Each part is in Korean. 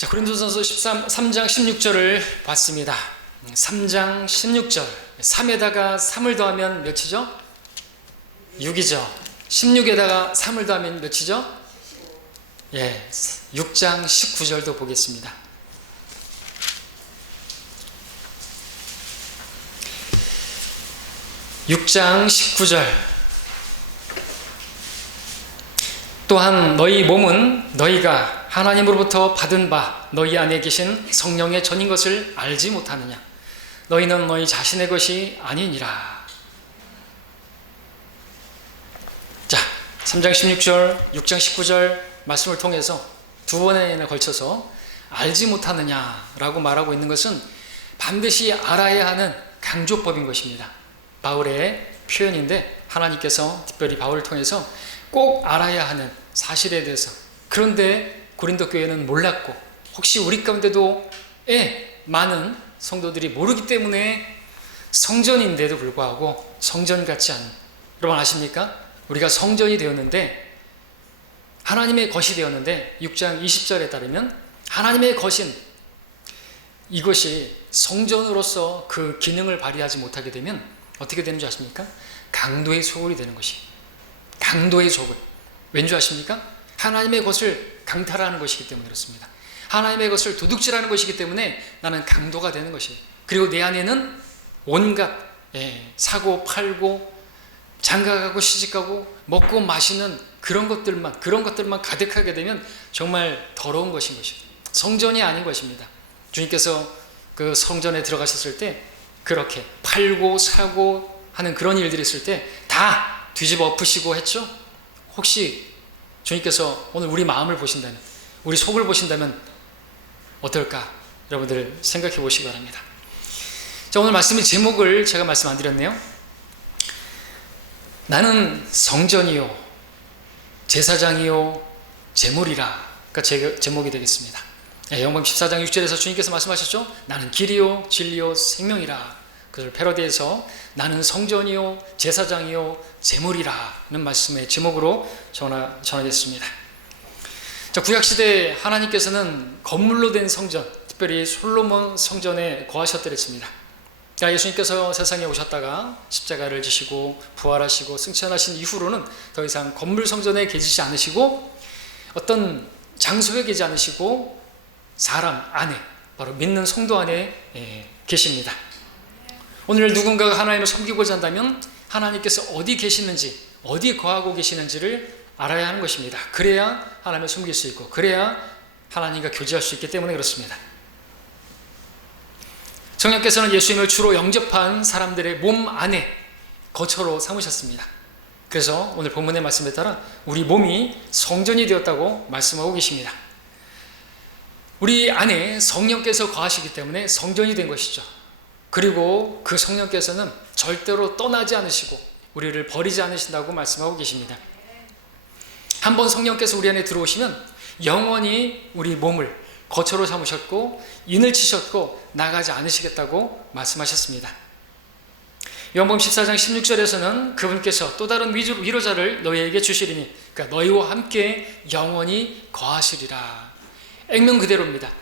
자, 고린도전서 3장 16절을 봤습니다. 3장 16절 3에다가 3을 더하면 몇이죠? 6이죠. 16에다가 3을 더하면 몇이죠? 6장 19절도 보겠습니다. (6장 19절) 또한 너희 몸은 너희가 하나님으로부터 받은 바 너희 안에 계신 성령의 전인 것을 알지 못하느냐? 너희는 너희 자신의 것이 아니니라. 자, 3장 16절, 6장 19절 말씀을 통해서 두 번에나 걸쳐서 알지 못하느냐라고 말하고 있는 것은 반드시 알아야 하는 강조법인 것입니다. 바울의 표현인데 하나님께서 특별히 바울을 통해서 꼭 알아야 하는 사실에 대해서, 그런데 고린도 교회는 몰랐고 혹시 우리 가운데도 많은 성도들이 모르기 때문에 성전인데도 불구하고 성전 같지 않은, 여러분 아십니까? 우리가 성전이 되었는데, 하나님의 것이 되었는데 6장 20절에 따르면 하나님의 것인 이것이 성전으로서 그 기능을 발휘하지 못하게 되면 어떻게 되는 줄 아십니까? 강도의 소굴이 되는 것이, 강도의 소굴. 왠지 아십니까? 하나님의 것을 강탈하는 것이기 때문에 그렇습니다. 하나님의 것을 도둑질하는 것이기 때문에 나는 강도가 되는 것이에요. 그리고 내 안에는 온갖 사고 팔고 장가가고 시집가고 먹고 마시는 그런 것들만 가득하게 되면 정말 더러운 것인 것이죠. 성전이 아닌 것입니다. 주님께서 그 성전에 들어가셨을 때 그렇게 팔고 사고 하는 그런 일들이 있을 때 다 뒤집어 엎으시고 했죠. 혹시 주님께서 오늘 우리 마음을 보신다면, 우리 속을 보신다면 어떨까? 여러분들 생각해 보시기 바랍니다. 자, 오늘 말씀의 제목을 제가 말씀 안 드렸네요. 나는 성전이요 제사장이요 제물이라 가 제목이 되겠습니다. 요한복음 14장 6절에서 주님께서 말씀하셨죠. 나는 길이요 진리요 생명이라. 그걸 패러디해서 나는 성전이요 제사장이요 제물이라는 말씀의 제목으로 전하겠습니다. 자, 구약시대 하나님께서는 건물로 된 성전, 특별히 솔로몬 성전에 거하셨더랬습니다. 예수님께서 세상에 오셨다가 십자가를 지시고 부활하시고 승천하신 이후로는 더 이상 건물 성전에 계시지 않으시고 어떤 장소에 계시지 않으시고 사람 안에, 바로 믿는 성도 안에 계십니다. 오늘 누군가가 하나님을 섬기고자 한다면 하나님께서 어디 계시는지, 어디 거하고 계시는지를 알아야 하는 것입니다. 그래야 하나님을 섬길 수 있고, 그래야 하나님과 교제할 수 있기 때문에 그렇습니다. 성령께서는 예수님을 주로 영접한 사람들의 몸 안에 거처로 삼으셨습니다. 그래서 오늘 본문의 말씀에 따라 우리 몸이 성전이 되었다고 말씀하고 계십니다. 우리 안에 성령께서 거하시기 때문에 성전이 된 것이죠. 그리고 그 성령께서는 절대로 떠나지 않으시고 우리를 버리지 않으신다고 말씀하고 계십니다. 한번 성령께서 우리 안에 들어오시면 영원히 우리 몸을 거처로 삼으셨고 인을 치셨고 나가지 않으시겠다고 말씀하셨습니다. 요한복음 14장 16절에서는 그분께서 또 다른 위로자를 너희에게 주시리니, 그러니까 너희와 함께 영원히 거하시리라. 액면 그대로입니다.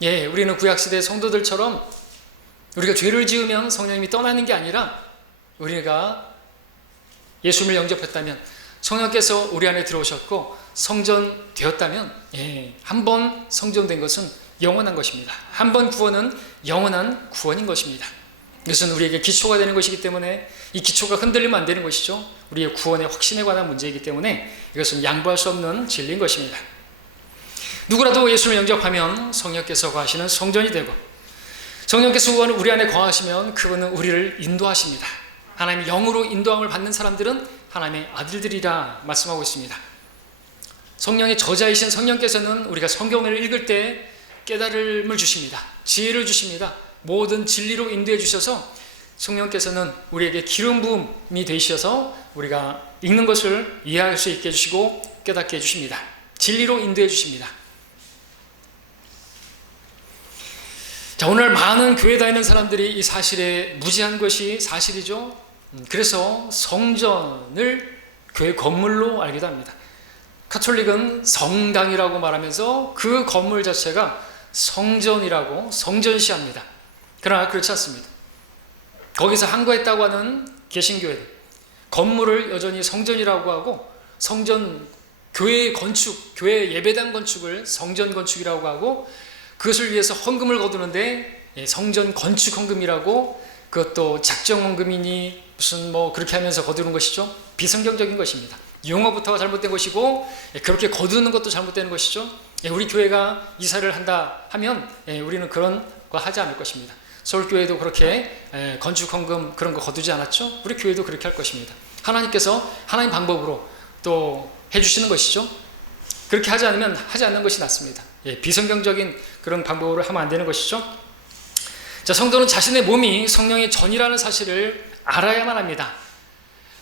우리는 구약시대 성도들처럼 우리가 죄를 지으면 성령님이 떠나는 게 아니라, 우리가 예수님을 영접했다면 성령께서 우리 안에 들어오셨고 성전 되었다면, 한번 성전된 것은 영원한 것입니다. 한번 구원은 영원한 구원인 것입니다. 이것은 우리에게 기초가 되는 것이기 때문에 이 기초가 흔들리면 안 되는 것이죠. 우리의 구원의 확신에 관한 문제이기 때문에 이것은 양보할 수 없는 진리인 것입니다. 누구라도 예수를 영접하면 성령께서 거하시는 성전이 되고, 성령께서 우리 안에 거하시면 그분은 우리를 인도하십니다. 하나님의 영으로 인도함을 받는 사람들은 하나님의 아들들이라 말씀하고 있습니다. 성령의 저자이신 성령께서는 우리가 성경을 읽을 때 깨달음을 주십니다. 지혜를 주십니다. 모든 진리로 인도해 주셔서 성령께서는 우리에게 기름 부음이 되셔서 우리가 읽는 것을 이해할 수 있게 해주시고 깨닫게 해주십니다. 진리로 인도해 주십니다. 자, 오늘 많은 교회 다니는 사람들이 이 사실에 무지한 것이 사실이죠. 그래서 성전을 교회 건물로 알기도 합니다. 가톨릭은 성당이라고 말하면서 그 건물 자체가 성전이라고 성전시합니다. 그러나 그렇지 않습니다. 거기서 항거했다고 하는 개신교회는 건물을 여전히 성전이라고 하고 성전 교회 건축, 교회 예배당 건축을 성전 건축이라고 하고 그것을 위해서 헌금을 거두는데 성전 건축 헌금이라고, 그것도 작정 헌금이니 무슨 뭐 그렇게 하면서 거두는 것이죠. 비성경적인 것입니다. 용어부터가 잘못된 것이고 그렇게 거두는 것도 잘못되는 것이죠. 우리 교회가 이사를 한다 하면 우리는 그런 거 하지 않을 것입니다. 서울교회도 그렇게 건축 헌금 그런 거 거두지 않았죠. 우리 교회도 그렇게 할 것입니다. 하나님께서 하나님 방법으로 또 해주시는 것이죠. 그렇게 하지 않으면 하지 않는 것이 낫습니다. 비성경적인 그런 방법으로 하면 안 되는 것이죠. 자, 성도는 자신의 몸이 성령의 전이라는 사실을 알아야만 합니다.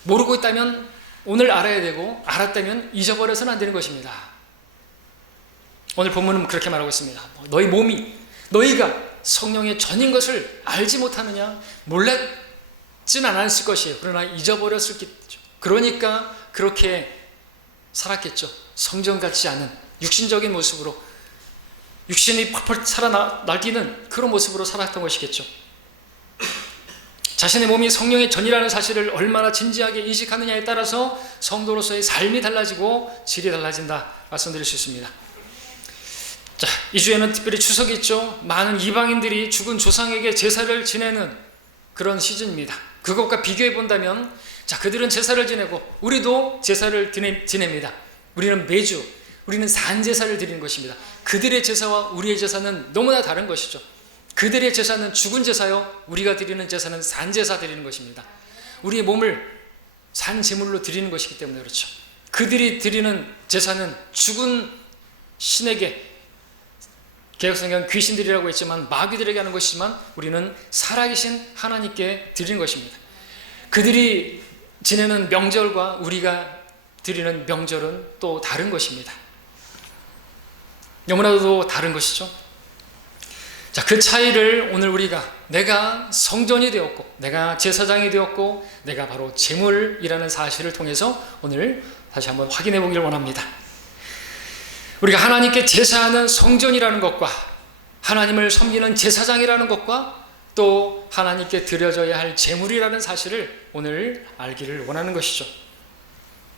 모르고 있다면 오늘 알아야 되고, 알았다면 잊어버려서는 안 되는 것입니다. 오늘 본문은 그렇게 말하고 있습니다. 너희 몸이, 너희가 성령의 전인 것을 알지 못하느냐? 몰랐진 않았을 것이에요. 그러나 잊어버렸겠죠. 그러니까 그렇게 살았겠죠. 성전 같지 않은 육신적인 모습으로, 육신이 펄펄 살아날뛰는 그런 모습으로 살았던 것이겠죠. 자신의 몸이 성령의 전이라는 사실을 얼마나 진지하게 인식하느냐에 따라서 성도로서의 삶이 달라지고 질이 달라진다 말씀드릴 수 있습니다. 자, 이 주에는 특별히 추석이 있죠. 많은 이방인들이 죽은 조상에게 제사를 지내는 그런 시즌입니다. 그것과 비교해 본다면, 자, 그들은 제사를 지내고 우리도 제사를 지냅니다. 우리는 산제사를 드리는 것입니다. 그들의 제사와 우리의 제사는 너무나 다른 것이죠. 그들의 제사는 죽은 제사요, 우리가 드리는 제사는 산제사 드리는 것입니다. 우리의 몸을 산제물로 드리는 것이기 때문에 그렇죠. 그들이 드리는 제사는 죽은 신에게, 개혁성경 귀신들이라고 했지만 마귀들에게 하는 것이지만 우리는 살아계신 하나님께 드리는 것입니다. 그들이 지내는 명절과 우리가 드리는 명절은 또 다른 것입니다. 너무나도 다른 것이죠. 자, 그 차이를 오늘 우리가, 내가 성전이 되었고 내가 제사장이 되었고 내가 바로 제물이라는 사실을 통해서 오늘 다시 한번 확인해 보기를 원합니다. 우리가 하나님께 제사하는 성전이라는 것과 하나님을 섬기는 제사장이라는 것과 또 하나님께 드려져야 할 제물이라는 사실을 오늘 알기를 원하는 것이죠.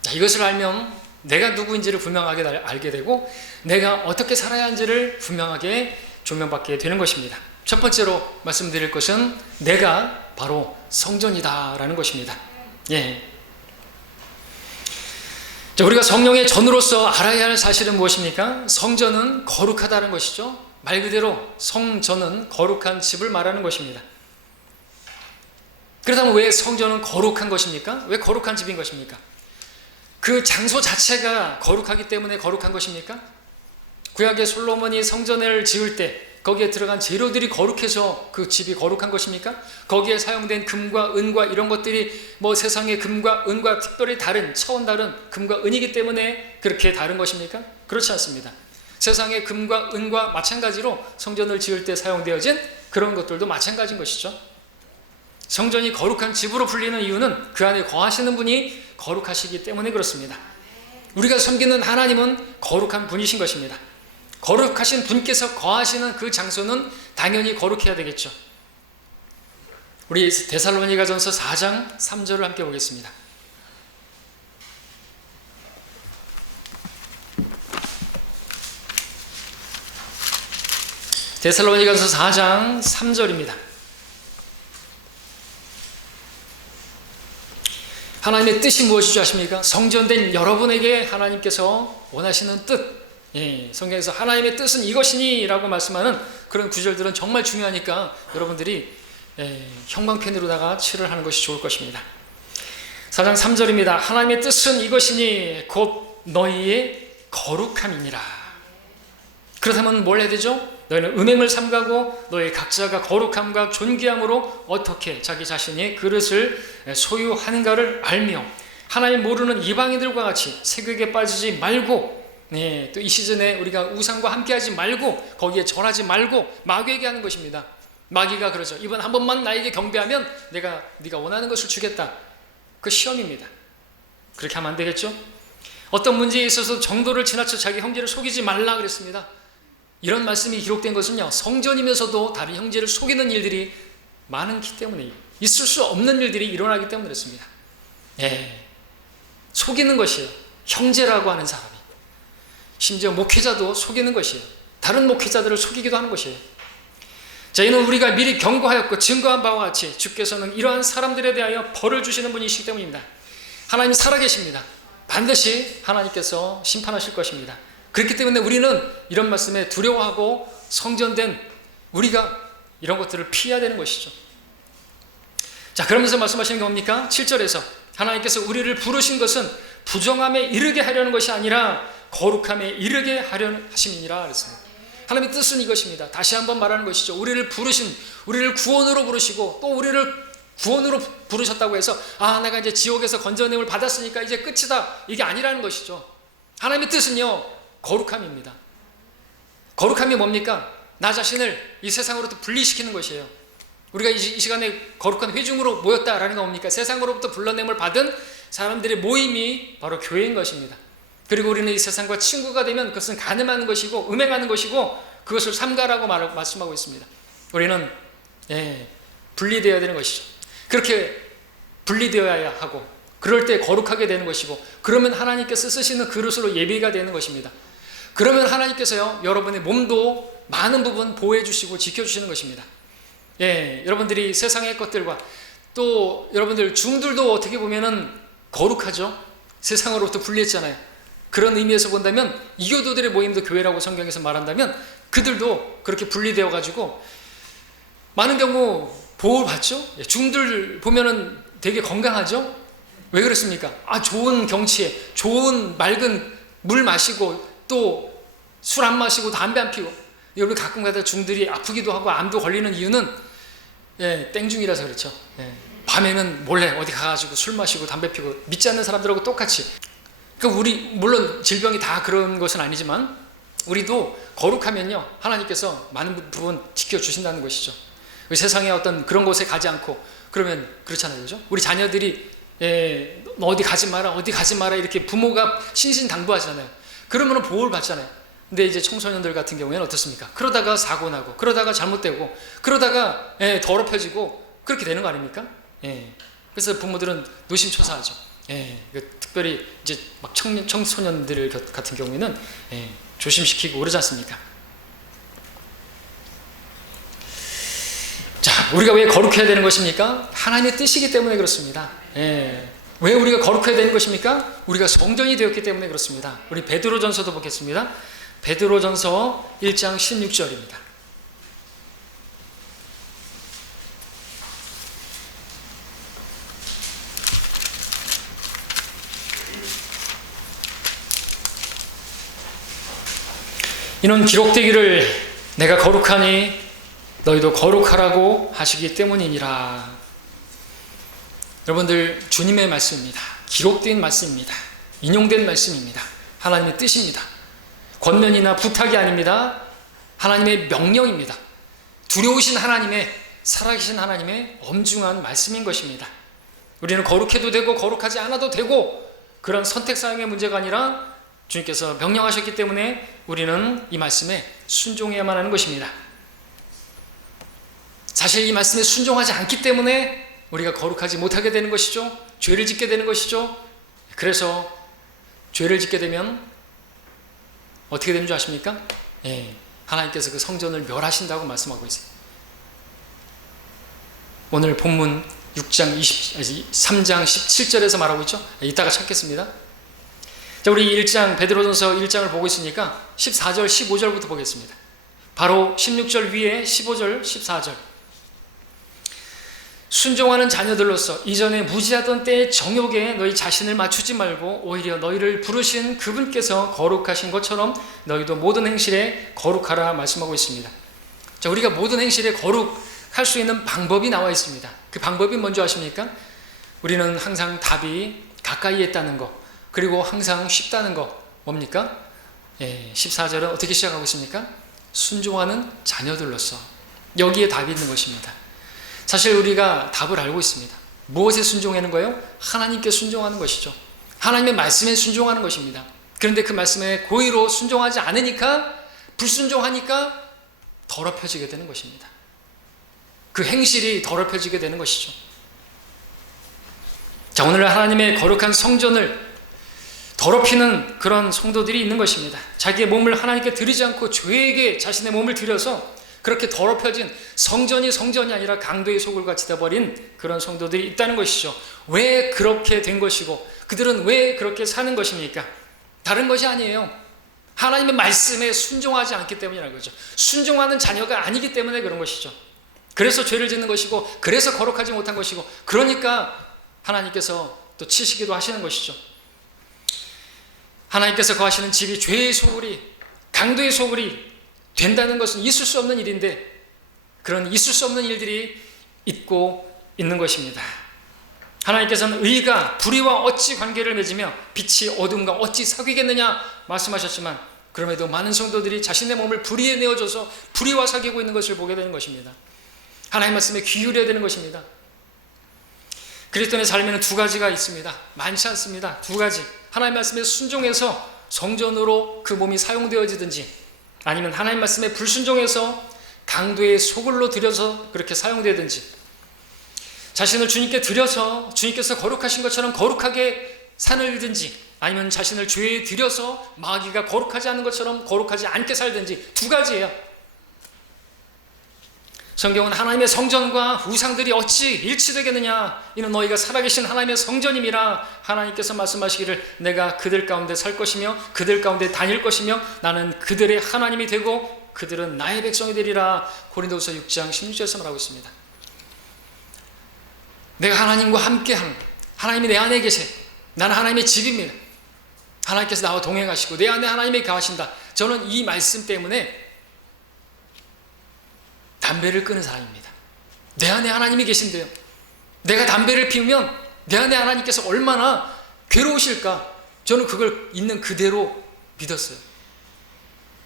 자, 이것을 알면 내가 누구인지를 분명하게 알게 되고 내가 어떻게 살아야 하는지를 분명하게 조명받게 되는 것입니다. 첫 번째로 말씀드릴 것은 내가 바로 성전이다 라는 것입니다. 자, 우리가 성령의 전으로서 알아야 할 사실은 무엇입니까? 성전은 거룩하다는 것이죠. 말 그대로 성전은 거룩한 집을 말하는 것입니다. 그렇다면 왜 성전은 거룩한 것입니까? 왜 거룩한 집인 것입니까? 그 장소 자체가 거룩하기 때문에 거룩한 것입니까? 구약의 솔로몬이 성전을 지을 때 거기에 들어간 재료들이 거룩해서 그 집이 거룩한 것입니까? 거기에 사용된 금과 은과 이런 것들이 뭐 세상의 금과 은과 특별히 다른, 차원 다른 금과 은이기 때문에 그렇게 다른 것입니까? 그렇지 않습니다. 세상의 금과 은과 마찬가지로 성전을 지을 때 사용되어진 그런 것들도 마찬가지인 것이죠. 성전이 거룩한 집으로 불리는 이유는 그 안에 거하시는 분이 거룩하시기 때문에 그렇습니다. 우리가 섬기는 하나님은 거룩한 분이신 것입니다. 거룩하신 분께서 거하시는 그 장소는 당연히 거룩해야 되겠죠. 우리 데살로니가전서 4장 3절을 함께 보겠습니다. 데살로니가전서 4장 3절입니다. 하나님의 뜻이 무엇이지 아십니까? 성전된 여러분에게 하나님께서 원하시는 뜻, 성경에서 하나님의 뜻은 이것이니 라고 말씀하는 그런 구절들은 정말 중요하니까 여러분들이 형광펜으로다가 칠을 하는 것이 좋을 것입니다. 4장 3절입니다. 하나님의 뜻은 이것이니 곧 너희의 거룩함이니라. 그렇다면 뭘 해야 되죠? 너희는 음행을 삼가고 너희 각자가 거룩함과 존귀함으로 어떻게 자기 자신의 그릇을 소유하는가를 알며 하나님 모르는 이방인들과 같이 세극에 빠지지 말고, 또 이 시즌에 우리가 우상과 함께하지 말고 거기에 절하지 말고 마귀에게 하는 것입니다. 마귀가 그러죠. 이번 한 번만 나에게 경배하면 네가 원하는 것을 주겠다. 그 시험입니다. 그렇게 하면 안 되겠죠? 어떤 문제에 있어서 정도를 지나쳐 자기 형제를 속이지 말라 그랬습니다. 이런 말씀이 기록된 것은요, 성전이면서도 다른 형제를 속이는 일들이 많기 때문에, 있을 수 없는 일들이 일어나기 때문에 그렇습니다. 예, 속이는 것이에요. 형제라고 하는 사람이. 심지어 목회자도 속이는 것이에요. 다른 목회자들을 속이기도 하는 것이에요. 자, 이는 우리가 미리 경고하였고 증거한 바와 같이 주께서는 이러한 사람들에 대하여 벌을 주시는 분이시기 때문입니다. 하나님이 살아계십니다. 반드시 하나님께서 심판하실 것입니다. 그렇기 때문에 우리는 이런 말씀에 두려워하고 성전된 우리가 이런 것들을 피해야 되는 것이죠. 자, 그러면서 말씀하시는 게 뭡니까? 7절에서 하나님께서 우리를 부르신 것은 부정함에 이르게 하려는 것이 아니라 거룩함에 이르게 하려 하심이니라 그랬습니다. 하나님의 뜻은 이것입니다. 다시 한번 말하는 것이죠. 우리를 부르신, 우리를 구원으로 부르시고 또 우리를 구원으로 부르셨다고 해서 내가 이제 지옥에서 건져냄을 받았으니까 이제 끝이다, 이게 아니라는 것이죠. 하나님의 뜻은요, 거룩함입니다. 거룩함이 뭡니까? 나 자신을 이 세상으로부터 분리시키는 것이에요. 우리가 이 시간에 거룩한 회중으로 모였다라는 건 뭡니까? 세상으로부터 불러냄을 받은 사람들의 모임이 바로 교회인 것입니다. 그리고 우리는 이 세상과 친구가 되면 그것은 간음하는 것이고 음행하는 것이고 그것을 삼가라고 말씀하고 있습니다. 우리는 분리되어야 되는 것이죠. 그렇게 분리되어야 하고 그럴 때 거룩하게 되는 것이고, 그러면 하나님께서 쓰시는 그릇으로 예비가 되는 것입니다. 그러면 하나님께서요, 여러분의 몸도 많은 부분 보호해 주시고 지켜주시는 것입니다. 여러분들이 세상의 것들과 또 여러분들 중들도 어떻게 보면은 거룩하죠. 세상으로부터 분리했잖아요. 그런 의미에서 본다면 이교도들의 모임도 교회라고 성경에서 말한다면 그들도 그렇게 분리되어 가지고 많은 경우 보호를 받죠. 중들 보면은 되게 건강하죠. 왜 그렇습니까? 좋은 경치에 좋은 맑은 물 마시고 또 술 안 마시고 담배 안 피고. 여러분 가끔가다 중들이 아프기도 하고 암도 걸리는 이유는 땡중이라서 그렇죠. 밤에는 몰래 어디 가가지고 술 마시고 담배 피고 믿지 않는 사람들하고 똑같이. 그러니까 우리 물론 질병이 다 그런 것은 아니지만 우리도 거룩하면요, 하나님께서 많은 부분 지켜주신다는 것이죠. 세상에 어떤 그런 곳에 가지 않고 그러면 그렇잖아요, 그죠? 우리 자녀들이 너 어디 가지 마라, 어디 가지 마라 이렇게 부모가 신신당부하잖아요. 그러면 보호를 받잖아요. 근데 이제 청소년들 같은 경우에는 어떻습니까? 그러다가 사고 나고, 그러다가 잘못되고, 그러다가 더럽혀지고 그렇게 되는 거 아닙니까? 그래서 부모들은 노심초사하죠. 특별히 이제 막 청소년들 같은 경우에는 조심시키고 그러지 않습니까? 자, 우리가 왜 거룩해야 되는 것입니까? 하나님의 뜻이기 때문에 그렇습니다. 왜 우리가 거룩해야 되는 것입니까? 우리가 성전이 되었기 때문에 그렇습니다. 우리 베드로전서도 보겠습니다. 베드로전서 1장 16절입니다. 이는 기록되기를 내가 거룩하니 너희도 거룩하라고 하시기 때문이니라. 여러분들, 주님의 말씀입니다. 기록된 말씀입니다. 인용된 말씀입니다. 하나님의 뜻입니다. 권면이나 부탁이 아닙니다. 하나님의 명령입니다. 두려우신 하나님의, 살아계신 하나님의 엄중한 말씀인 것입니다. 우리는 거룩해도 되고 거룩하지 않아도 되고 그런 선택사항의 문제가 아니라 주님께서 명령하셨기 때문에 우리는 이 말씀에 순종해야만 하는 것입니다. 사실 이 말씀에 순종하지 않기 때문에 우리가 거룩하지 못하게 되는 것이죠. 죄를 짓게 되는 것이죠. 그래서 죄를 짓게 되면 어떻게 되는 줄 아십니까? 하나님께서 그 성전을 멸하신다고 말씀하고 있어요. 오늘 본문 3장 17절에서 말하고 있죠. 이따가 찾겠습니다. 자, 우리 1장, 베드로전서 1장을 보고 있으니까 14절, 15절부터 보겠습니다. 바로 16절 위에 15절, 14절. 순종하는 자녀들로서 이전에 무지하던 때의 정욕에 너희 자신을 맞추지 말고 오히려 너희를 부르신 그분께서 거룩하신 것처럼 너희도 모든 행실에 거룩하라 말씀하고 있습니다. 자, 우리가 모든 행실에 거룩할 수 있는 방법이 나와 있습니다. 그 방법이 뭔지 아십니까? 우리는 항상 답이 가까이에 있다는 거, 그리고 항상 쉽다는 거. 뭡니까? 14절은 어떻게 시작하고 있습니까? 순종하는 자녀들로서. 여기에 답이 있는 것입니다. 사실 우리가 답을 알고 있습니다. 무엇에 순종하는 거예요? 하나님께 순종하는 것이죠. 하나님의 말씀에 순종하는 것입니다. 그런데 그 말씀에 고의로 순종하지 않으니까, 불순종하니까 더럽혀지게 되는 것입니다. 그 행실이 더럽혀지게 되는 것이죠. 자, 오늘 하나님의 거룩한 성전을 더럽히는 그런 성도들이 있는 것입니다. 자기의 몸을 하나님께 드리지 않고 죄에게 자신의 몸을 드려서 그렇게 더럽혀진, 성전이 아니라 강도의 소굴 같이 되어버린 그런 성도들이 있다는 것이죠. 왜 그렇게 된 것이고 그들은 왜 그렇게 사는 것입니까? 다른 것이 아니에요. 하나님의 말씀에 순종하지 않기 때문이라는 거죠. 순종하는 자녀가 아니기 때문에 그런 것이죠. 그래서 죄를 짓는 것이고, 그래서 거룩하지 못한 것이고, 그러니까 하나님께서 또 치시기도 하시는 것이죠. 하나님께서 거하시는 집이 죄의 소굴이, 강도의 소굴이 된다는 것은 있을 수 없는 일인데, 그런 있을 수 없는 일들이 있고 있는 것입니다. 하나님께서는 의가 불의와 어찌 관계를 맺으며 빛이 어둠과 어찌 사귀겠느냐 말씀하셨지만, 그럼에도 많은 성도들이 자신의 몸을 불의에 내어줘서 불의와 사귀고 있는 것을 보게 되는 것입니다. 하나님 말씀에 귀 기울여야 되는 것입니다. 그리스도인의 삶에는 두 가지가 있습니다. 많지 않습니다. 두 가지. 하나님 말씀에 순종해서 성전으로 그 몸이 사용되어지든지, 아니면 하나님 말씀에 불순종해서 강도의 소굴로 들여서 그렇게 사용되든지, 자신을 주님께 드려서 주님께서 거룩하신 것처럼 거룩하게 살든지, 아니면 자신을 죄에 드려서 마귀가 거룩하지 않은 것처럼 거룩하지 않게 살든지, 두 가지예요. 성경은 하나님의 성전과 우상들이 어찌 일치되겠느냐, 이는 너희가 살아계신 하나님의 성전임이라 하나님께서 말씀하시기를 내가 그들 가운데 살 것이며 그들 가운데 다닐 것이며 나는 그들의 하나님이 되고 그들은 나의 백성이 되리라. 고린도후서 6장 16절에서 말하고 있습니다. 내가 하나님과 함께하는, 하나님이 내 안에 계세요. 나는 하나님의 집입니다. 하나님께서 나와 동행하시고 내 안에 하나님이 거하신다. 저는 이 말씀 때문에 담배를 끊은 사람입니다. 내 안에 하나님이 계신데요, 내가 담배를 피우면 내 안에 하나님께서 얼마나 괴로우실까, 저는 그걸 있는 그대로 믿었어요.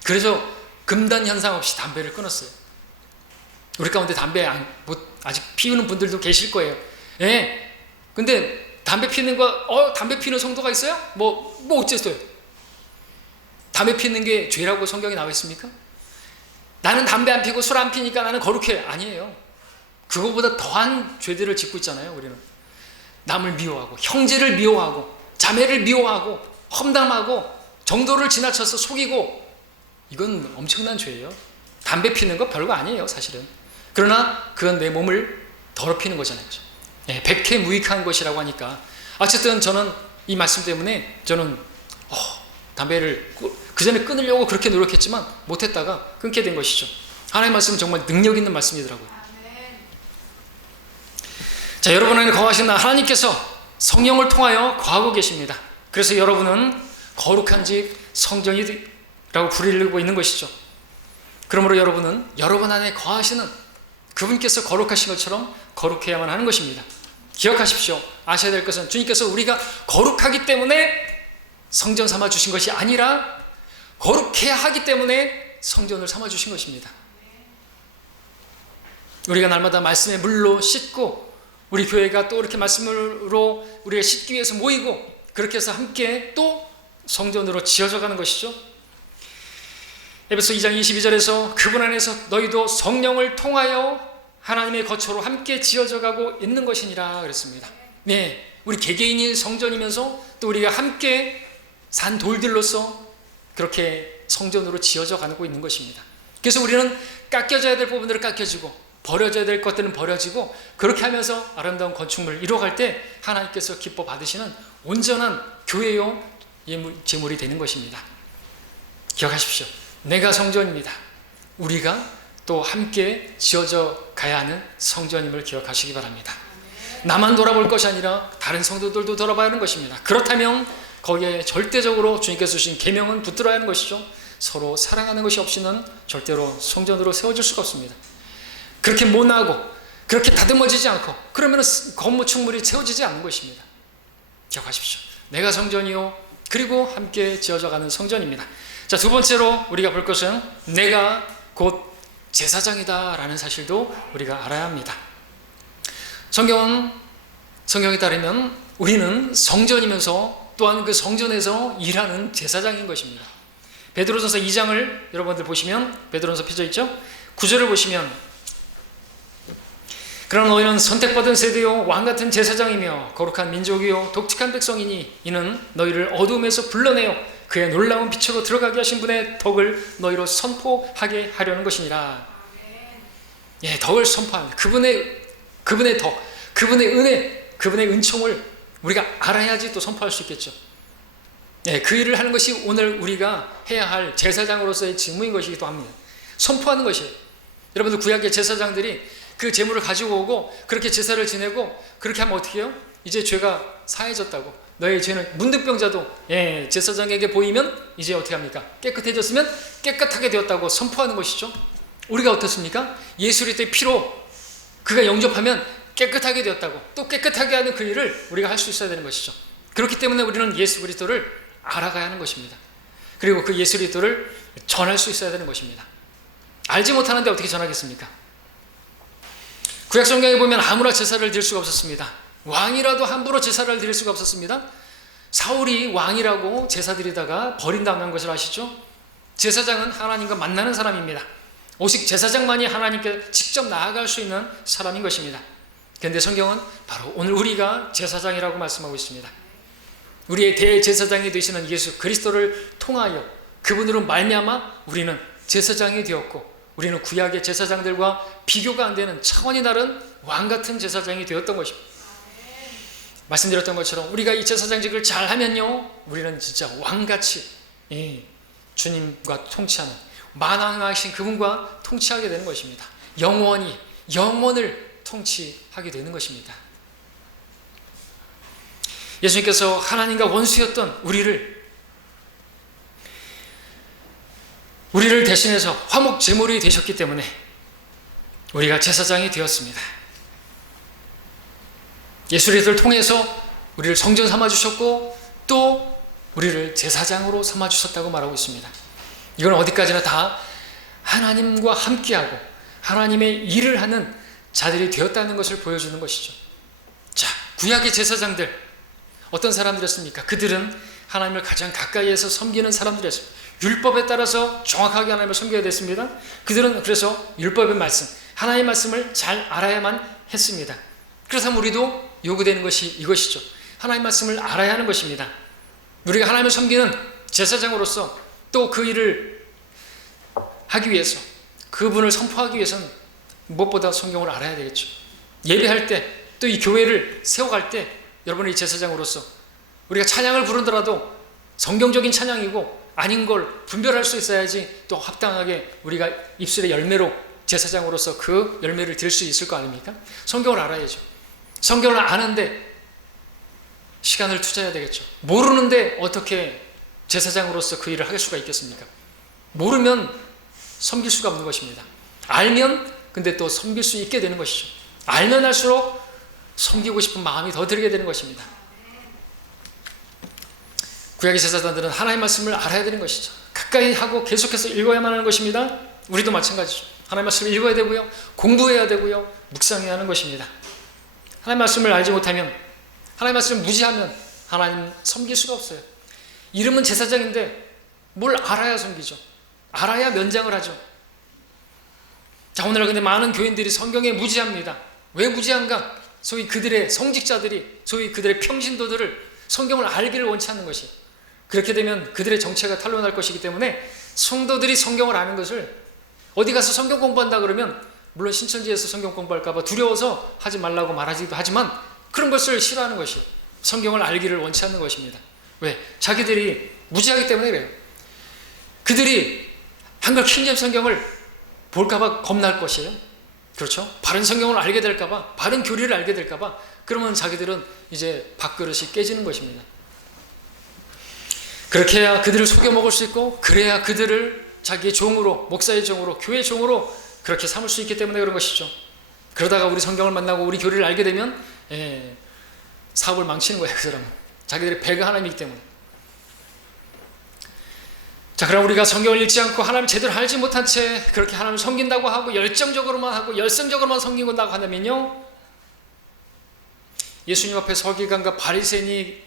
그래서 금단 현상 없이 담배를 끊었어요. 우리 가운데 담배 아직 피우는 분들도 계실 거예요. 예. 근데 담배 피는 담배 피는 성도가 있어요? 뭐 어쨌어요? 담배 피는 게 죄라고 성경에 나와 있습니까? 나는 담배 안 피고 술 안 피니까 나는 거룩해. 아니에요. 그거보다 더한 죄들을 짓고 있잖아요. 우리는 남을 미워하고, 형제를 미워하고, 자매를 미워하고, 험담하고, 정도를 지나쳐서 속이고, 이건 엄청난 죄예요. 담배 피는 거 별거 아니에요, 사실은. 그러나 그건 내 몸을 더럽히는 거잖아요. 예, 백해무익한 것이라고 하니까. 어쨌든 저는 이 말씀 때문에 저는 담배를 그 전에 끊으려고 그렇게 노력했지만 못했다가 끊게 된 것이죠. 하나님의 말씀은 정말 능력 있는 말씀이더라고요. 자, 여러분 안에 거하시는 하나님께서 성령을 통하여 거하고 계십니다. 그래서 여러분은 거룩한 집, 성전이라고 부르고 있는 것이죠. 그러므로 여러분은 여러분 안에 거하시는 그분께서 거룩하신 것처럼 거룩해야만 하는 것입니다. 기억하십시오. 아셔야 될 것은 주님께서 우리가 거룩하기 때문에 성전 삼아 주신 것이 아니라 거룩해야 하기 때문에 성전을 삼아 주신 것입니다. 우리가 날마다 말씀의 물로 씻고, 우리 교회가 또 이렇게 말씀으로 우리가 씻기 위해서 모이고, 그렇게 해서 함께 또 성전으로 지어져 가는 것이죠. 에베소 2장 22절에서 그분 안에서 너희도 성령을 통하여 하나님의 거처로 함께 지어져 가고 있는 것이니라 그랬습니다. 네, 우리 개개인이 성전이면서 또 우리가 함께 산 돌들로서 그렇게 성전으로 지어져 가고 있는 것입니다. 그래서 우리는 깎여져야 될 부분들을 깎여지고, 버려져야 될 것들은 버려지고, 그렇게 하면서 아름다운 건축물을 이루어갈 때 하나님께서 기뻐 받으시는 온전한 교회요 제물이 되는 것입니다. 기억하십시오. 내가 성전입니다. 우리가 또 함께 지어져 가야 하는 성전임을 기억하시기 바랍니다. 나만 돌아볼 것이 아니라 다른 성도들도 돌아봐야 하는 것입니다. 그렇다면 거기에 절대적으로 주님께서 주신 계명은 붙들어야 하는 것이죠. 서로 사랑하는 것이 없이는 절대로 성전으로 세워질 수가 없습니다. 그렇게 못나고 그렇게 다듬어지지 않고 그러면 건축물이 세워지지 않는 것입니다. 기억하십시오. 내가 성전이요, 그리고 함께 지어져가는 성전입니다. 자, 두 번째로 우리가 볼 것은 내가 곧 제사장이다 라는 사실도 우리가 알아야 합니다. 성경에 따르면 우리는 성전이면서 또한 그 성전에서 일하는 제사장인 것입니다. 베드로전서 2장을 여러분들 보시면, 베드로전서 펴져 있죠? 9절을 보시면, 그러나 너희는 선택받은 세대요 왕같은 제사장이며 거룩한 민족이요 독특한 백성이니 이는 너희를 어둠에서 불러내어 그의 놀라운 빛으로 들어가게 하신 분의 덕을 너희로 선포하게 하려는 것이니라. 예, 덕을 선포하는 그분의 덕, 그분의 은혜, 그분의 은총을 우리가 알아야지 또 선포할 수 있겠죠. 예, 그 일을 하는 것이 오늘 우리가 해야 할 제사장으로서의 직무인 것이기도 합니다. 선포하는 것이에요. 여러분들 구약의 제사장들이 그 제물을 가지고 오고 그렇게 제사를 지내고 그렇게 하면 어떻게 해요? 이제 죄가 사해졌다고, 너의 죄는 문득병자도 제사장에게 보이면 이제 어떻게 합니까? 깨끗해졌으면 깨끗하게 되었다고 선포하는 것이죠. 우리가 어떻습니까? 예수 그리스도의 피로 그가 영접하면 깨끗하게 되었다고, 또 깨끗하게 하는 그 일을 우리가 할 수 있어야 되는 것이죠. 그렇기 때문에 우리는 예수 그리스도를 알아가야 하는 것입니다. 그리고 그 예수 그리스도를 전할 수 있어야 되는 것입니다. 알지 못하는데 어떻게 전하겠습니까? 구약 성경에 보면 아무나 제사를 드릴 수가 없었습니다. 왕이라도 함부로 제사를 드릴 수가 없었습니다. 사울이 왕이라고 제사 드리다가 버린다는 것을 아시죠? 제사장은 하나님과 만나는 사람입니다. 오직 제사장만이 하나님께 직접 나아갈 수 있는 사람인 것입니다. 그런데 성경은 바로 오늘 우리가 제사장이라고 말씀하고 있습니다. 우리의 대제사장이 되시는 예수 그리스도를 통하여 그분으로 말미암아 우리는 제사장이 되었고, 우리는 구약의 제사장들과 비교가 안 되는 차원이 다른 왕같은 제사장이 되었던 것입니다. 말씀드렸던 것처럼 우리가 이 제사장직을 잘하면요, 우리는 진짜 왕같이 주님과 통치하는, 만왕하신 그분과 통치하게 되는 것입니다. 영원을 통치하게 되는 것입니다. 예수님께서 하나님과 원수였던 우리를 대신해서 화목 제물이 되셨기 때문에 우리가 제사장이 되었습니다. 예수 그리스도를 통해서 우리를 성전 삼아 주셨고 또 우리를 제사장으로 삼아 주셨다고 말하고 있습니다. 이건 어디까지나 다 하나님과 함께하고 하나님의 일을 하는 자들이 되었다는 것을 보여주는 것이죠. 자, 구약의 제사장들 어떤 사람들이었습니까? 그들은 하나님을 가장 가까이에서 섬기는 사람들이었습니다. 율법에 따라서 정확하게 하나님을 섬겨야 됐습니다. 그들은 그래서 율법의 말씀, 하나님의 말씀을 잘 알아야만 했습니다. 그래서 우리도 요구되는 것이 이것이죠. 하나님의 말씀을 알아야 하는 것입니다. 우리가 하나님을 섬기는 제사장으로서 또 그 일을 하기 위해서, 그분을 선포하기 위해서는 무엇보다 성경을 알아야 되겠죠. 예배할 때, 또 이 교회를 세워갈 때 여러분이 제사장으로서 우리가 찬양을 부르더라도 성경적인 찬양이고 아닌 걸 분별할 수 있어야지 또 합당하게 우리가 입술의 열매로 제사장으로서 그 열매를 들 수 있을 거 아닙니까? 성경을 알아야죠. 성경을 아는데 시간을 투자해야 되겠죠. 모르는데 어떻게 제사장으로서 그 일을 할 수가 있겠습니까? 모르면 섬길 수가 없는 것입니다. 알면 근데 또 섬길 수 있게 되는 것이죠. 알면 할수록 섬기고 싶은 마음이 더 들게 되는 것입니다. 구약의 제사장들은 하나님의 말씀을 알아야 되는 것이죠. 가까이 하고 계속해서 읽어야만 하는 것입니다. 우리도 마찬가지죠. 하나님의 말씀을 읽어야 되고요, 공부해야 되고요, 묵상해야 하는 것입니다. 하나님의 말씀을 알지 못하면, 하나님의 말씀을 무지하면 하나님 섬길 수가 없어요. 이름은 제사장인데 뭘 알아야 섬기죠. 알아야 면장을 하죠. 자, 오늘날 근데 많은 교인들이 성경에 무지합니다. 왜 무지한가? 소위 그들의 성직자들이, 소위 그들의 평신도들을 성경을 알기를 원치 않는 것이, 그렇게 되면 그들의 정체가 탄로날 것이기 때문에 성도들이 성경을 아는 것을, 어디 가서 성경 공부한다 그러면 물론 신천지에서 성경 공부할까 봐 두려워서 하지 말라고 말하기도 하지만 그런 것을 싫어하는 것이, 성경을 알기를 원치 않는 것입니다. 왜? 자기들이 무지하기 때문에 그래요. 그들이 한글 킹제임스 성경을 볼까 봐 겁날 것이에요. 그렇죠? 바른 성경을 알게 될까 봐, 바른 교리를 알게 될까 봐, 그러면 자기들은 이제 밥그릇이 깨지는 것입니다. 그렇게 해야 그들을 속여 먹을 수 있고, 그래야 그들을 자기의 종으로, 목사의 종으로, 교회의 종으로 그렇게 삼을 수 있기 때문에 그런 것이죠. 그러다가 우리 성경을 만나고 우리 교리를 알게 되면 사업을 망치는 거예요. 그 사람은 자기들의 배가 하나님이기 때문에. 자, 그럼 우리가 성경을 읽지 않고 하나님을 제대로 알지 못한 채 그렇게 하나님을 섬긴다고 하고 열정적으로만 하고 열성적으로만 섬긴다고 한다면요, 예수님 앞에 서기관과 바리새인이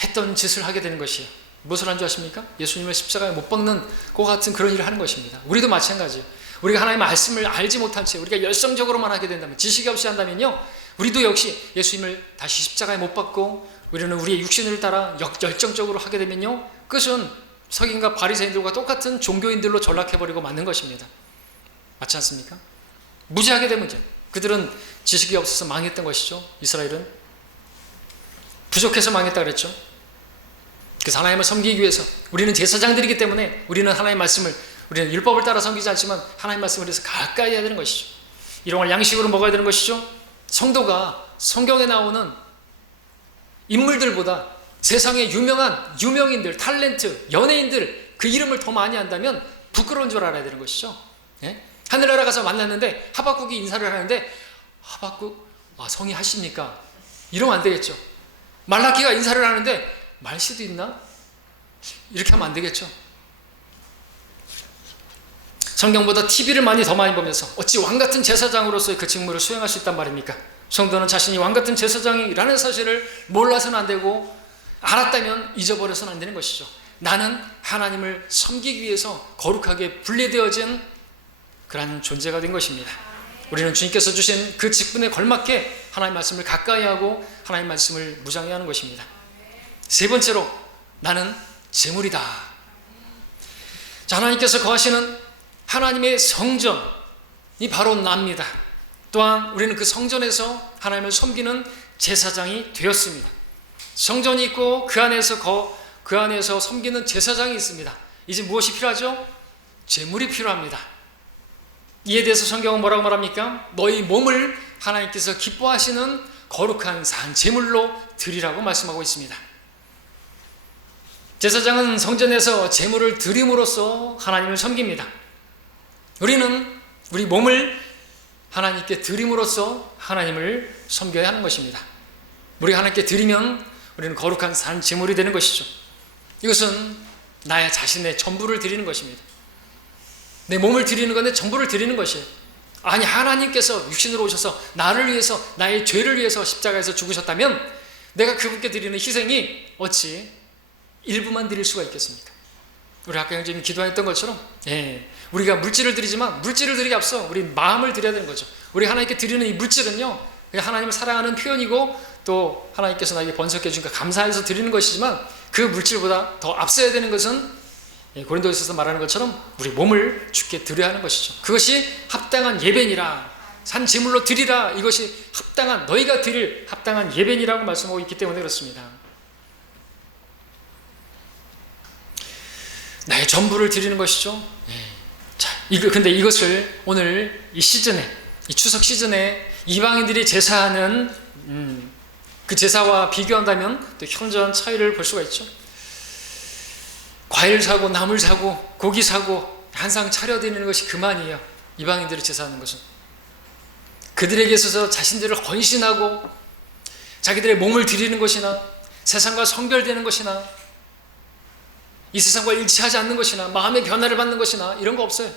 했던 짓을 하게 되는 것이에요. 무엇을 한 줄 아십니까? 예수님을 십자가에 못 박는 그와 같은 그런 일을 하는 것입니다. 우리도 마찬가지예요. 우리가 하나님의 말씀을 알지 못한 채 우리가 열성적으로만 하게 된다면, 지식이 없이 한다면요, 우리도 역시 예수님을 다시 십자가에 못 박고 우리는 우리의 육신을 따라 열정적으로 하게 되면요, 끝은 서기관과 바리새인들과 똑같은 종교인들로 전락해버리고 마는 것입니다. 맞지 않습니까? 무지하게 되면 그들은 지식이 없어서 망했던 것이죠. 이스라엘은 부족해서 망했다 그랬죠. 그래서 하나님을 섬기기 위해서 우리는 제사장들이기 때문에 우리는 하나님의 말씀을, 우리는 율법을 따라 섬기지 않지만 하나님의 말씀을 위해서 가까이 해야 되는 것이죠. 이런 걸 양식으로 먹어야 되는 것이죠. 성도가 성경에 나오는 인물들보다 세상의 유명한 유명인들, 탤런트, 연예인들 그 이름을 더 많이 한다면 부끄러운 줄 알아야 되는 것이죠. 예? 하늘나라 가서 만났는데 하박국이 인사를 하는데, 하박국, 성의 하십니까? 이러면 안 되겠죠. 말라기가 인사를 하는데 말씨도 있나? 이렇게 하면 안 되겠죠. 성경보다 TV를 더 많이 보면서 어찌 왕같은 제사장으로서의 그 직무를 수행할 수 있단 말입니까? 성도는 자신이 왕같은 제사장이라는 사실을 몰라서는 안 되고, 알았다면 잊어버려서는 안 되는 것이죠. 나는 하나님을 섬기기 위해서 거룩하게 분리되어진 그런 존재가 된 것입니다. 우리는 주님께서 주신 그 직분에 걸맞게 하나님 말씀을 가까이 하고 하나님 말씀을 무장해야 하는 것입니다. 세 번째로, 나는 제물이다. 자, 하나님께서 거하시는 하나님의 성전이 바로 납니다. 또한 우리는 그 성전에서 하나님을 섬기는 제사장이 되었습니다. 성전이 있고 그 안에서 섬기는 제사장이 있습니다. 이제 무엇이 필요하죠? 제물이 필요합니다. 이에 대해서 성경은 뭐라고 말합니까? 너희 몸을 하나님께서 기뻐하시는 거룩한 산 제물로 드리라고 말씀하고 있습니다. 제사장은 성전에서 제물을 드림으로써 하나님을 섬깁니다. 우리는 우리 몸을 하나님께 드림으로써 하나님을 섬겨야 하는 것입니다. 우리가 하나님께 드리면 우리는 거룩한 산 제물이 되는 것이죠. 이것은 나의 자신의 전부를 드리는 것입니다. 내 몸을 드리는 건데 전부를 드리는 것이에요. 아니, 하나님께서 육신으로 오셔서 나를 위해서, 나의 죄를 위해서 십자가에서 죽으셨다면 내가 그분께 드리는 희생이 어찌 일부만 드릴 수가 있겠습니까? 우리 아까 형제님이 기도했던 것처럼, 우리가 물질을 드리지만 물질을 드리기 앞서 우리 마음을 드려야 되는 거죠. 우리 하나님께 드리는 이 물질은요, 하나님을 사랑하는 표현이고 또 하나님께서 나에게 번성해 주니까 감사해서 드리는 것이지만, 그 물질보다 더 앞서야 되는 것은 고린도에서 말하는 것처럼 우리 몸을 주께 드려야 하는 것이죠. 그것이 합당한 예배니라, 산 제물로 드리라, 이것이 합당한, 너희가 드릴 합당한 예배니라고 말씀하고 있기 때문에 그렇습니다. 나의 전부를 드리는 것이죠. 자, 근데 이것을 오늘 이 시즌에, 이 추석 시즌에 이방인들이 제사하는 그 제사와 비교한다면 또 현저한 차이를 볼 수가 있죠. 과일 사고 나물 사고 고기 사고 한상 차려드리는 것이 그만이에요. 이방인들이 제사하는 것은 그들에게 있어서 자신들을 헌신하고 자기들의 몸을 드리는 것이나 세상과 성별되는 것이나 이 세상과 일치하지 않는 것이나 마음의 변화를 받는 것이나 이런 거 없어요.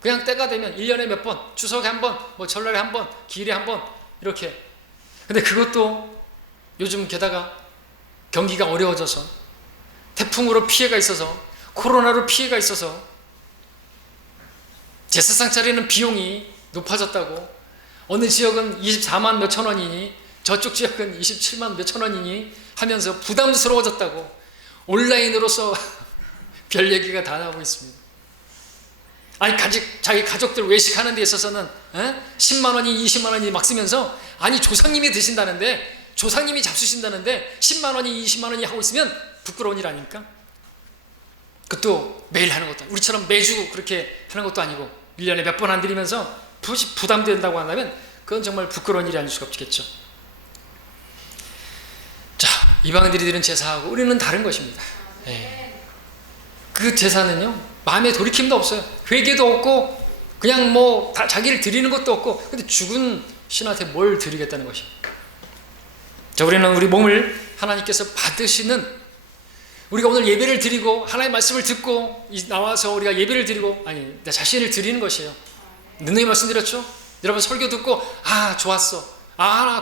그냥 때가 되면 1년에 몇 번, 추석에 한 번, 설날에 한 번, 기일에 한 번 이렇게. 근데 그것도 요즘 게다가 경기가 어려워져서 태풍으로 피해가 있어서, 코로나로 피해가 있어서 제사상 차리는 비용이 높아졌다고, 어느 지역은 24만 몇천 원이니 저쪽 지역은 27만 몇천 원이니 하면서 부담스러워졌다고 온라인으로서 별 얘기가 다 나오고 있습니다. 아니, 자기 가족들 외식하는 데 있어서는 10만 원이 20만 원이 막 쓰면서, 아니 조상님이 드신다는데, 조상님이 잡수신다는데 10만 원이 20만 원이 하고 있으면 부끄러운 일 아닙니까? 그것도 매일 하는 것도, 우리처럼 매주 그렇게 하는 것도 아니고 1년에 몇 번 안 드리면서 부담된다고 한다면 그건 정말 부끄러운 일이 아닐 수가 없겠죠. 자, 이방인들이 드리는 제사하고 우리는 다른 것입니다. 그 제사는요, 마음에 돌이킴도 없어요. 회개도 없고 그냥 다 자기를 드리는 것도 없고, 근데 죽은 신한테 뭘 드리겠다는 것이에요. 자, 우리는 우리 몸을 하나님께서 받으시는, 우리가 오늘 예배를 드리고 하나님의 말씀을 듣고 나와서 우리가 예배를 드리고, 아니, 내 자신을 드리는 것이에요. 누누이 말씀드렸죠? 여러분 설교 듣고 좋았어,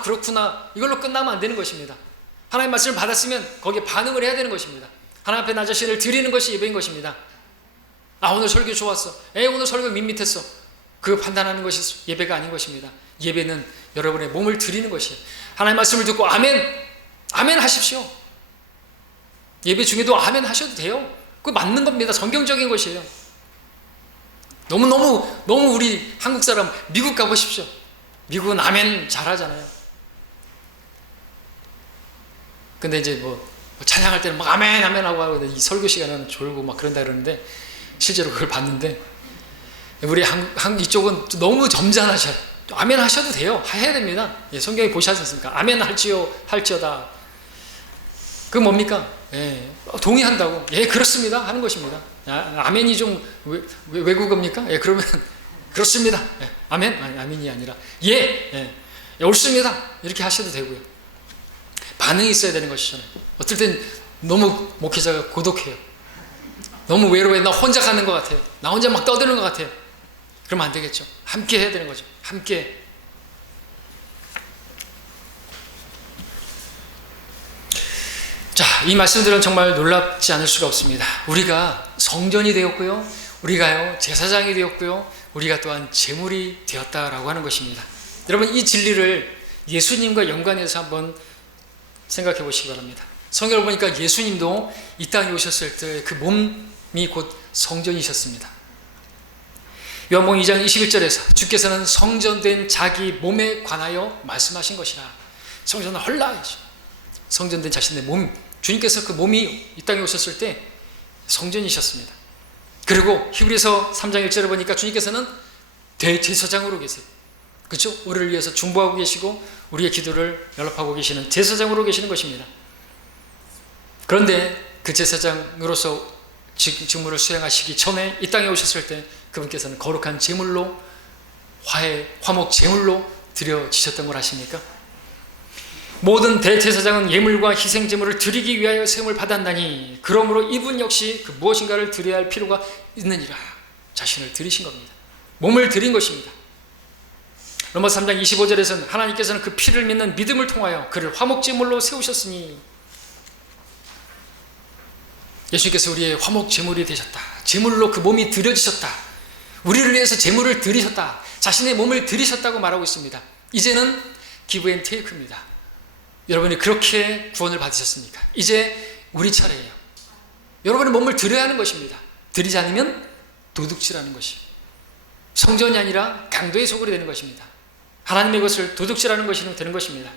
그렇구나, 이걸로 끝나면 안 되는 것입니다. 하나님 말씀을 받았으면 거기에 반응을 해야 되는 것입니다. 하나님 앞에 나 자신을 드리는 것이 예배인 것입니다. 오늘 설교 좋았어. 오늘 설교 밋밋했어. 그거 판단하는 것이 예배가 아닌 것입니다. 예배는 여러분의 몸을 드리는 것이에요. 하나님 말씀을 듣고 아멘, 아멘 하십시오. 예배 중에도 아멘 하셔도 돼요. 그거 맞는 겁니다. 성경적인 것이에요. 너무 우리 한국 사람 미국 가보십시오. 미국은 아멘 잘하잖아요. 근데 이제 뭐 찬양할 때는 막 아멘 아멘 하고 이 설교 시간은 졸고 막 그런다 그러는데 실제로 그걸 봤는데 우리 한국 이쪽은 너무 점잖으셔요. 아멘 하셔도 돼요. 해야 됩니다. 성경에 보시지 않습니까? 아멘 할지어다. 그 뭡니까? 동의한다고. 그렇습니다. 하는 것입니다. 아멘이 좀 외국어입니까? 그러면 그렇습니다. 아멘? 아멘이 아니라 옳습니다. 이렇게 하셔도 되고요. 반응이 있어야 되는 것이잖아요. 어떨 땐 너무 목회자가 고독해요. 너무 외로워요. 나 혼자 가는 것 같아요. 나 혼자 막 떠드는 것 같아요. 그러면 안 되겠죠. 함께 해야 되는 거죠. 함께. 자, 이 말씀들은 정말 놀랍지 않을 수가 없습니다. 우리가 성전이 되었고요. 우리가요, 제사장이 되었고요. 우리가 또한 제물이 되었다라고 하는 것입니다. 여러분, 이 진리를 예수님과 연관해서 한번 생각해 보시기 바랍니다. 성경을 보니까 예수님도 이 땅에 오셨을 때 그 몸이 곧 성전이셨습니다. 요한복음 2장 21절에서 주께서는 성전된 자기 몸에 관하여 말씀하신 것이라. 성전은 헐라이죠. 성전된 자신의 몸, 주님께서 그 몸이 이 땅에 오셨을 때 성전이셨습니다. 그리고 히브리서 3장 1절에 보니까 주님께서는 대제사장으로 계세요. 그렇죠? 우리를 위해서 중보하고 계시고 우리의 기도를 연락하고 계시는 제사장으로 계시는 것입니다. 그런데 그 제사장으로서 직무를 수행하시기 전에 이 땅에 오셨을 때 그분께서는 거룩한 제물로 화목 제물로 드려지셨던 걸 아십니까? 모든 대제사장은 예물과 희생 제물을 드리기 위하여 세움을 받았나니 그러므로 이분 역시 그 무엇인가를 드려야 할 필요가 있느니라. 자신을 드리신 겁니다. 몸을 드린 것입니다. 로마서 3장 25절에서는 하나님께서는 그 피를 믿는 믿음을 통하여 그를 화목 제물로 세우셨으니 예수님께서 우리의 화목 제물이 되셨다. 제물로 그 몸이 드려지셨다. 우리를 위해서 제물을 드리셨다. 자신의 몸을 드리셨다고 말하고 있습니다. 이제는 기브 앤 테이크입니다. 여러분이 그렇게 구원을 받으셨습니까? 이제 우리 차례예요. 여러분의 몸을 드려야 하는 것입니다. 드리지 않으면 도둑질하는 것이 성전이 아니라 강도의 소굴이 되는 것입니다. 하나님의 것을 도둑질하는 것이 되는 것입니다.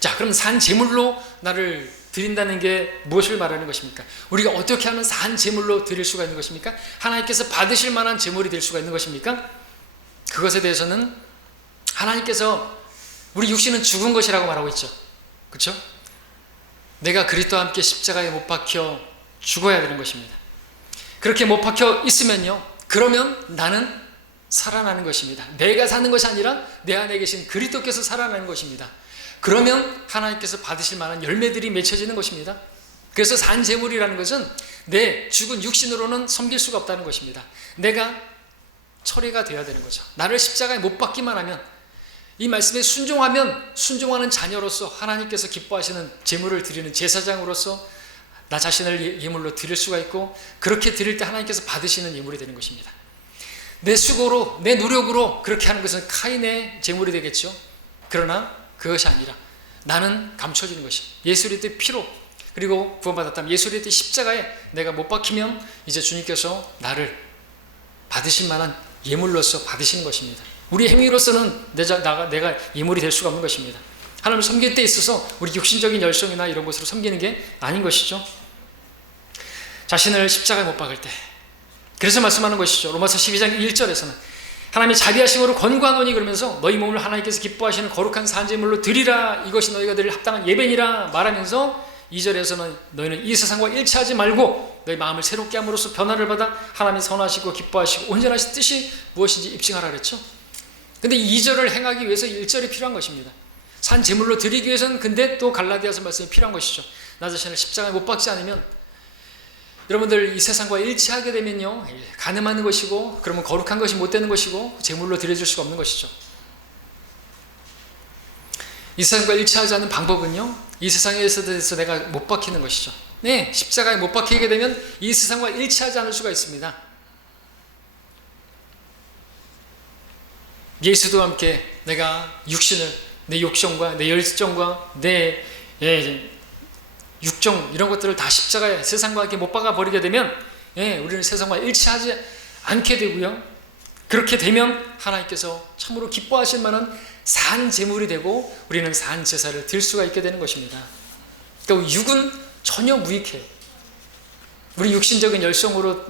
자, 그럼 산 제물로 나를 드린다는 게 무엇을 말하는 것입니까? 우리가 어떻게 하면 산 제물로 드릴 수가 있는 것입니까? 하나님께서 받으실 만한 제물이 될 수가 있는 것입니까? 그것에 대해서는 하나님께서 우리 육신은 죽은 것이라고 말하고 있죠. 그렇죠? 내가 그리스도와 함께 십자가에 못 박혀 죽어야 되는 것입니다. 그렇게 못 박혀 있으면요, 그러면 나는 살아나는 것입니다. 내가 사는 것이 아니라 내 안에 계신 그리스도께서 살아나는 것입니다. 그러면 하나님께서 받으실 만한 열매들이 맺혀지는 것입니다. 그래서 산 제물이라는 것은 내 죽은 육신으로는 섬길 수가 없다는 것입니다. 내가 처리가 되어야 되는 거죠. 나를 십자가에 못 박기만 하면, 이 말씀에 순종하면 순종하는 자녀로서 하나님께서 기뻐하시는 제물을 드리는 제사장으로서 나 자신을 예물로 드릴 수가 있고, 그렇게 드릴 때 하나님께서 받으시는 예물이 되는 것입니다. 내 수고로, 내 노력으로 그렇게 하는 것은 카인의 제물이 되겠죠. 그러나 그것이 아니라 나는 감춰지는 것이 예수 그리스도의 피로, 그리고 구원받았다면 예수 그리스도의 십자가에 내가 못 박히면 이제 주님께서 나를 받으실 만한 예물로서 받으시는 것입니다. 우리 행위로서는 내가 예물이 될 수가 없는 것입니다. 하나님을 섬길 때 있어서 우리 육신적인 열성이나 이런 것으로 섬기는 게 아닌 것이죠. 자신을 십자가에 못 박을 때, 그래서 말씀하는 것이죠. 로마서 12장 1절에서는 하나님의 자비하심으로 권고하노니 그러면서 너희 몸을 하나님께서 기뻐하시는 거룩한 산제물로 드리라. 이것이 너희가 드릴 합당한 예배니라 말하면서 2절에서는 너희는 이 세상과 일치하지 말고 너희 마음을 새롭게 함으로써 변화를 받아 하나님이 선하시고 기뻐하시고 온전하신 뜻이 무엇인지 입증하라 그랬죠. 근데 2절을 행하기 위해서 1절이 필요한 것입니다. 산제물로 드리기 위해서는 근데 또 갈라디아서 말씀이 필요한 것이죠. 나 자신을 십자가에 못 박지 않으면 여러분들 이 세상과 일치하게 되면요, 간음하는 것이고, 그러면 거룩한 것이 못 되는 것이고, 제물로 드려줄 수가 없는 것이죠. 이 세상과 일치하지 않는 방법은요, 이 세상에서 대해서 내가 못 박히는 것이죠. 네, 십자가에 못 박히게 되면 이 세상과 일치하지 않을 수가 있습니다. 예수도 함께 내가 육신을, 내 욕심과 내 열정과 내 육정 이런 것들을 다 십자가에 세상과 함께 못 박아 버리게 되면 우리는 세상과 일치하지 않게 되고요. 그렇게 되면 하나님께서 참으로 기뻐하실 만한 산 제물이 되고 우리는 산 제사를 드릴 수가 있게 되는 것입니다. 그러니까 육은 전혀 무익해요. 우리 육신적인 열성으로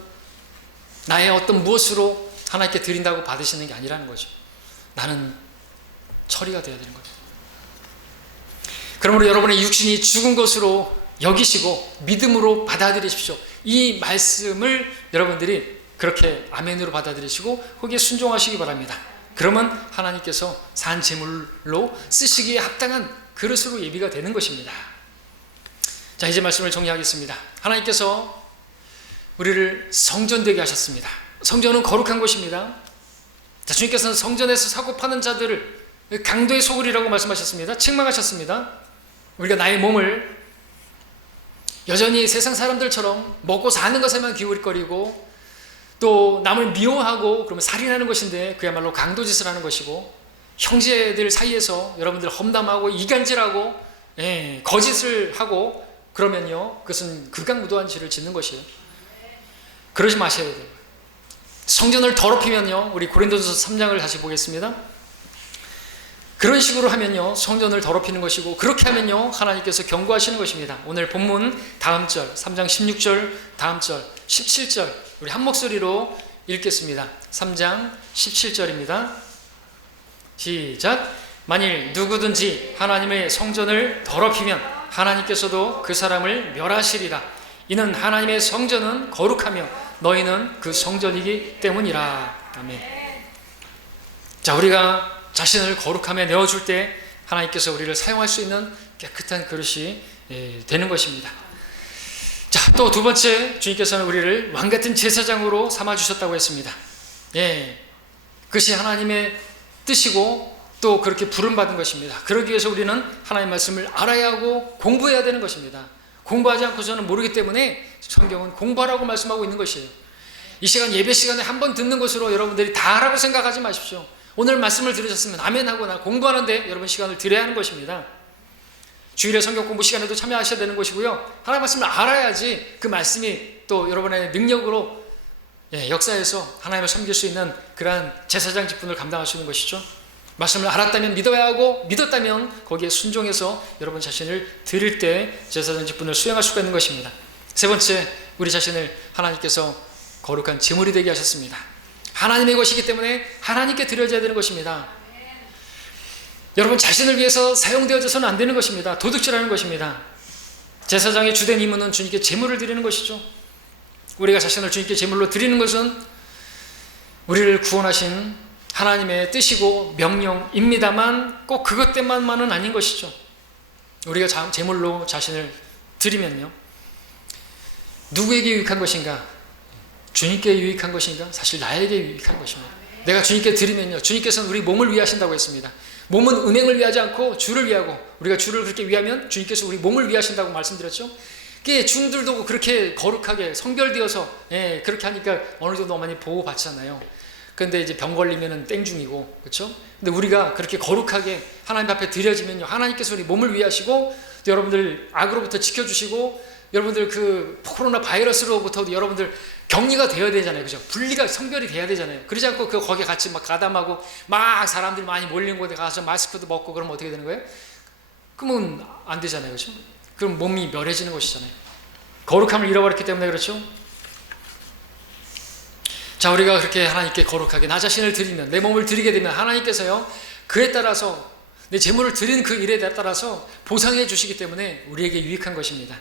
나의 어떤 무엇으로 하나님께 드린다고 받으시는 게 아니라는 거죠. 나는 처리가 되어야 되는 거예요. 그러므로 여러분의 육신이 죽은 것으로 여기시고 믿음으로 받아들이십시오. 이 말씀을 여러분들이 그렇게 아멘으로 받아들이시고 거기에 순종하시기 바랍니다. 그러면 하나님께서 산 제물로 쓰시기에 합당한 그릇으로 예비가 되는 것입니다. 자, 이제 말씀을 정리하겠습니다. 하나님께서 우리를 성전되게 하셨습니다. 성전은 거룩한 곳입니다. 자, 주님께서는 성전에서 사고 파는 자들을 강도의 소굴이라고 말씀하셨습니다. 책망하셨습니다. 우리가 나의 몸을 여전히 세상 사람들처럼 먹고 사는 것에만 기울거리고 또 남을 미워하고 그러면 살인하는 것인데 그야말로 강도짓을 하는 것이고, 형제들 사이에서 여러분들 험담하고 이간질하고 거짓을 하고 그러면요, 그것은 극악무도한 죄를 짓는 것이에요. 그러지 마셔야 돼요. 성전을 더럽히면요, 우리 고린도전서 3장을 다시 보겠습니다. 그런 식으로 하면요, 성전을 더럽히는 것이고, 그렇게 하면요, 하나님께서 경고하시는 것입니다. 오늘 본문 다음 절, 3장 16절, 다음 절, 17절, 우리 한 목소리로 읽겠습니다. 3장 17절입니다. 시작. 만일 누구든지 하나님의 성전을 더럽히면 하나님께서도 그 사람을 멸하시리라. 이는 하나님의 성전은 거룩하며 너희는 그 성전이기 때문이라. 아멘. 자, 우리가 자신을 거룩함에 내어줄 때 하나님께서 우리를 사용할 수 있는 깨끗한 그릇이 되는 것입니다. 자, 또 두 번째, 주님께서는 우리를 왕같은 제사장으로 삼아주셨다고 했습니다. 그것이 하나님의 뜻이고 또 그렇게 부름받은 것입니다. 그러기 위해서 우리는 하나님의 말씀을 알아야 하고 공부해야 되는 것입니다. 공부하지 않고서는 모르기 때문에 성경은 공부하라고 말씀하고 있는 것이에요. 이 시간, 예배 시간에 한 번 듣는 것으로 여러분들이 다 하라고 생각하지 마십시오. 오늘 말씀을 들으셨으면 아멘하거나 공부하는데 여러분 시간을 들여야 하는 것입니다. 주일에 성경 공부 시간에도 참여하셔야 되는 것이고요. 하나님의 말씀을 알아야지 그 말씀이 또 여러분의 능력으로 역사에서 하나님을 섬길 수 있는 그러한 제사장 직분을 감당할 수 있는 것이죠. 말씀을 알았다면 믿어야 하고, 믿었다면 거기에 순종해서 여러분 자신을 드릴 때 제사장 직분을 수행할 수가 있는 것입니다. 세 번째, 우리 자신을 하나님께서 거룩한 제물이 되게 하셨습니다. 하나님의 것이기 때문에 하나님께 드려져야 되는 것입니다. 여러분 자신을 위해서 사용되어져서는 안 되는 것입니다. 도둑질하는 것입니다. 제사장의 주된 임무는 주님께 제물을 드리는 것이죠. 우리가 자신을 주님께 제물로 드리는 것은 우리를 구원하신 하나님의 뜻이고 명령입니다만 꼭 그것 때문만은 아닌 것이죠. 우리가 제물로 자신을 드리면요, 누구에게 유익한 것인가? 주님께 유익한 것인가? 사실 나에게 유익한 것입니다. 내가 주님께 드리면요, 주님께서는 우리 몸을 위하신다고 했습니다. 몸은 은행을 위하지 않고 주를 위하고, 우리가 주를 그렇게 위하면 주님께서 우리 몸을 위하신다고 말씀드렸죠. 중들도 그렇게 거룩하게 성별되어서 그렇게 하니까 어느 정도 많이 보호받잖아요. 근데 이제 병 걸리면은 땡중이고, 그렇죠? 근데 우리가 그렇게 거룩하게 하나님 앞에 드려지면요, 하나님께서 우리 몸을 위하시고 또 여러분들 악으로부터 지켜주시고, 여러분들 그 코로나 바이러스로부터 여러분들 격리가 되어야 되잖아요. 그죠? 분리가, 성별이 돼야 되잖아요. 그러지 않고 거기에 같이 막 가담하고 막 사람들이 많이 몰린 곳에 가서 마스크도 먹고 그러면 어떻게 되는 거예요? 그러면 안 되잖아요. 그죠? 그럼 몸이 멸해지는 것이잖아요. 거룩함을 잃어버렸기 때문에 그렇죠? 자, 우리가 그렇게 하나님께 거룩하게 나 자신을 드리면, 내 몸을 드리게 되면 하나님께서요, 그에 따라서 내 제물을 드린 그 일에 따라서 보상해 주시기 때문에 우리에게 유익한 것입니다.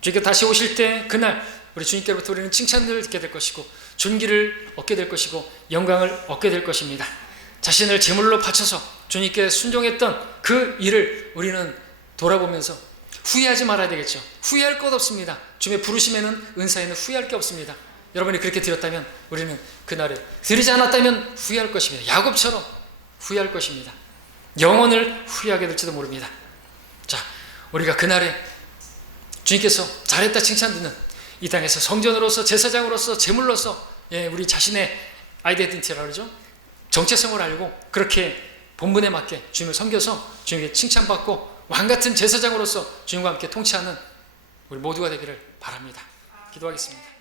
주님께 다시 오실 때 그날 우리 주님께로부터 우리는 칭찬을 듣게 될 것이고 존귀를 얻게 될 것이고 영광을 얻게 될 것입니다. 자신을 제물로 바쳐서 주님께 순종했던 그 일을 우리는 돌아보면서 후회하지 말아야 되겠죠. 후회할 것 없습니다. 주님의 부르심에는, 은사에는 후회할 게 없습니다. 여러분이 그렇게 드렸다면 우리는 그날에, 드리지 않았다면 후회할 것입니다. 야곱처럼 후회할 것입니다. 영혼을 후회하게 될지도 모릅니다. 자, 우리가 그날에 주님께서 잘했다 칭찬 듣는 이 땅에서 성전으로서, 제사장으로서, 제물로서, 우리 자신의 아이덴티티라고 그러죠. 정체성을 알고 그렇게 본분에 맞게 주님을 섬겨서 주님께 칭찬받고 왕같은 제사장으로서 주님과 함께 통치하는 우리 모두가 되기를 바랍니다. 기도하겠습니다.